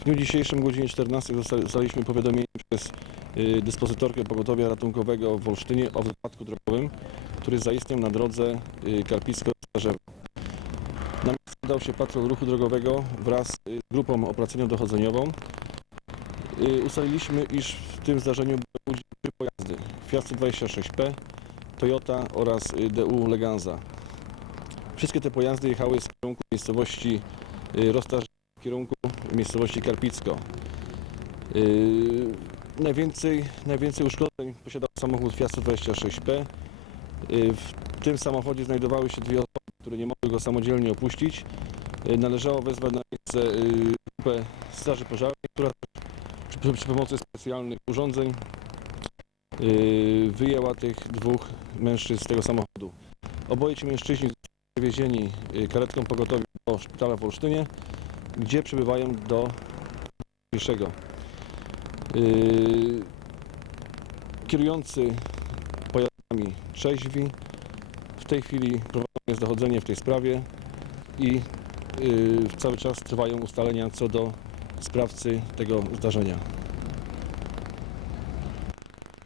W dniu dzisiejszym godzinie 14 zosta- zostaliśmy powiadomieni przez y, dyspozytorkę pogotowia ratunkowego w Olsztynie o wypadku drogowym, który zaistniał na drodze y, Karpisko-Starzewo. Na miejsce udał się patrol ruchu drogowego wraz y, z grupą operacyjno-dochodzeniową. Ustaliliśmy, iż w tym zdarzeniu były trzy pojazdy. Fiat 126P, Toyota oraz DU Leganza. Wszystkie te pojazdy jechały z kierunku miejscowości Roztarz w kierunku miejscowości Karpicko. Yy, najwięcej, najwięcej uszkodzeń posiadał samochód Fiat 126P. Yy, w tym samochodzie znajdowały się dwie osoby, które nie mogły go samodzielnie opuścić. Yy, należało wezwać na miejsce yy, grupę straży pożarnej, która przy, przy, pomocy specjalnych urządzeń yy, wyjęła tych dwóch mężczyzn z tego samochodu. Oboje ci mężczyźni zostali przewiezieni yy, karetką pogotowia do szpitala w Olsztynie, gdzie przebywają do dzisiejszego. Yy, kierujący pojazdami trzeźwi. W tej chwili prowadzone jest dochodzenie w tej sprawie i yy, cały czas trwają ustalenia co do sprawcy tego zdarzenia.